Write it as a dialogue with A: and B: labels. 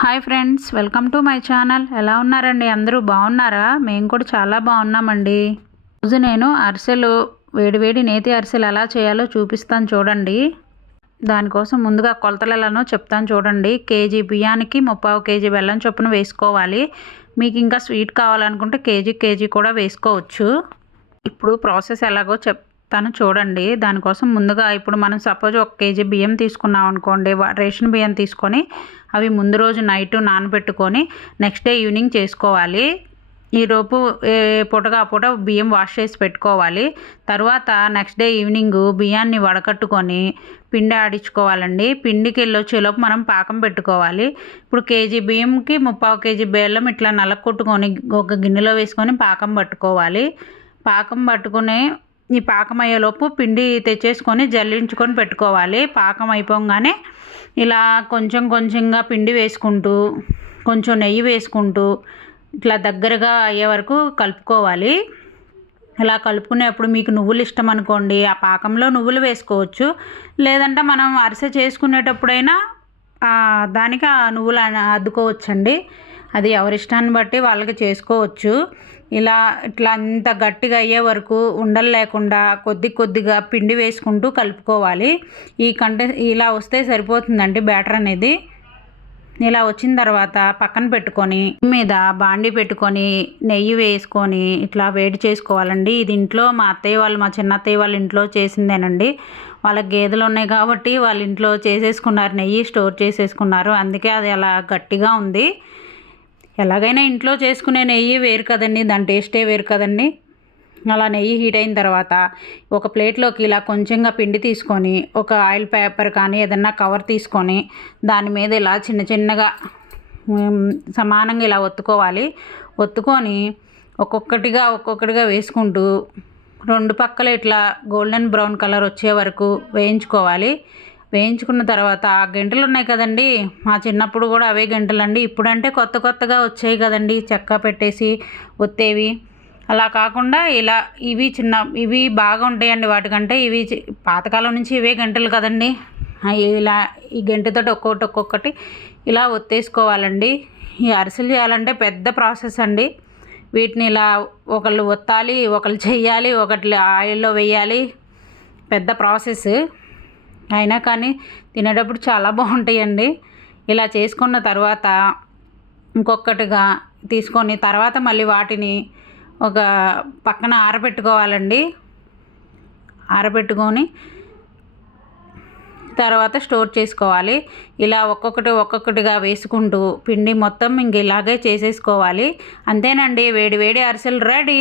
A: Hi friends welcome to my channel. ఎలా ఉన్నారండి? అందరూ బాగున్నారా? మేము కూడా చాలా బాగున్నామండి. రోజు నేను అరిసెలు వేడివేడి నేతి అరిసెలు ఎలా చేయాలో చూపిస్తాను చూడండి. దానికోసం ముందుగా కొలతలు ఎలానో చెప్తాను చూడండి. కేజీ బియ్యానికి ముప్పావు కేజీ బెల్లం చొప్పున వేసుకోవాలి. మీకు ఇంకా స్వీట్ కావాలనుకుంటే కేజీ కేజీ కూడా వేసుకోవచ్చు. ఇప్పుడు ప్రాసెస్ ఎలాగో చెప్ తను చూడండి దానికోసం ముందుగా ఇప్పుడు మనం సపోజ్ ఒక కేజీ బియ్యం తీసుకున్నాం అనుకోండి రేషన్ బియ్యం తీసుకొని అవి ముందు రోజు నైట్ నానబెట్టుకొని నెక్స్ట్ డే ఈవినింగ్ చేసుకోవాలి. ఈలోపు పూటగా పూట బియ్యం వాష్ చేసి పెట్టుకోవాలి. తర్వాత నెక్స్ట్ డే ఈవినింగ్ బియ్యాన్ని వడకట్టుకొని పిండి ఆడించుకోవాలండి. పిండికి వెళ్ళొచ్చేలోపు మనం పాకం పెట్టుకోవాలి. ఇప్పుడు కేజీ బియ్యంకి ముప్పావు కేజీ బెల్లం ఇట్లా నలకొట్టుకొని ఒక గిన్నెలో వేసుకొని పాకం పట్టుకోవాలి. పాకం పట్టుకుని ఈ పాకం అయ్యేలోపు పిండి తెచ్చేసుకొని జల్లించుకొని పెట్టుకోవాలి. పాకం అయిపోగానే ఇలా కొంచెం కొంచెంగా పిండి వేసుకుంటూ కొంచెం నెయ్యి వేసుకుంటూ ఇట్లా దగ్గరగా అయ్యే వరకు కలుపుకోవాలి. ఇలా కలుపుకునేప్పుడు మీకు నువ్వులు ఇష్టం అనుకోండి. ఆ పాకంలో నువ్వులు వేసుకోవచ్చు. లేదంటే మనం అరిసె చేసుకునేటప్పుడైనా దానికి ఆ నువ్వులు అన- అద్దుకోవచ్చండి. అది ఎవరి ఇష్టాన్ని బట్టి వాళ్ళకి చేసుకోవచ్చు. ఇలా ఇట్లా అంత గట్టిగా అయ్యే వరకు ఉండలు లేకుండా కొద్ది కొద్దిగా పిండి వేసుకుంటూ కలుపుకోవాలి. ఈ కంటే ఇలా వస్తే సరిపోతుందండి బ్యాటర్ అనేది. ఇలా వచ్చిన తర్వాత పక్కన పెట్టుకొని మీద బాండి పెట్టుకొని నెయ్యి వేసుకొని ఇట్లా వేడి చేసుకోవాలండి. ఇది ఇంట్లో మా అత్తయ్య వాళ్ళు మా చిన్న అత్తయ్య వాళ్ళ ఇంట్లో చేసిందేనండి. వాళ్ళకి గేదెలు ఉన్నాయి కాబట్టి వాళ్ళ ఇంట్లో చేసేసుకున్నారు నెయ్యి స్టోర్ చేసేసుకున్నారు. అందుకే అది అలా గట్టిగా ఉంది. ఎలాగైనా ఇంట్లో చేసుకునే నెయ్యి వేరు కదండి దాని టేస్టే వేరు కదండి. అలా నెయ్యి హీట్ అయిన తర్వాత ఒక ప్లేట్లోకి ఇలా కొంచెంగా పిండి తీసుకొని ఒక ఆయిల్ పేపర్ కానీ ఏదన్నా కవర్ తీసుకొని దాని మీద ఇలా చిన్న చిన్నగా సమానంగా ఇలా ఒత్తుకోవాలి. ఒత్తుకొని ఒక్కొక్కటిగా ఒక్కొక్కటిగా వేసుకుంటూ రెండు పక్కల ఇట్లా గోల్డెన్ బ్రౌన్ కలర్ వచ్చే వరకు వేయించుకోవాలి. వేయించుకున్న తర్వాత ఆ గంటలు ఉన్నాయి కదండి. మా చిన్నప్పుడు కూడా అవే గంటలు అండి ఇప్పుడంటే కొత్త కొత్తగా వచ్చాయి కదండి. చెక్క పెట్టేసి ఒత్తేవి. అలా కాకుండా ఇలా ఇవి చిన్న ఇవి బాగా ఉంటాయండి వాటికంటే. ఇవి పాతకాలం నుంచి ఇవే గంటలు కదండి. ఇలా ఈ గంటతో ఒక్కొక్కటి ఒక్కొక్కటి ఇలా ఒత్తేసుకోవాలండి. ఈ అరిసెలు చేయాలంటే పెద్ద ప్రాసెస్ అండి. వీటిని ఇలా ఒకళ్ళు ఒత్తాలి ఒకళ్ళు చెయ్యాలి ఒకటి ఆయిల్లో వేయాలి. పెద్ద ప్రాసెస్. అయినా కానీ తినేటప్పుడు చాలా బాగుంటాయండి. ఇలా చేసుకున్న తర్వాత ఇంకొకటిగా తీసుకొని తర్వాత మళ్ళీ వాటిని ఒక పక్కన ఆరబెట్టుకోవాలండి. ఆరబెట్టుకొని తర్వాత స్టోర్ చేసుకోవాలి. ఇలా ఒక్కొక్కటి ఒక్కొక్కటిగా వేసుకుంటూ పిండి మొత్తం ఇంక ఇలాగే చేసేసుకోవాలి. అంతేనండి వేడి వేడి అరిసెలు రెడీ.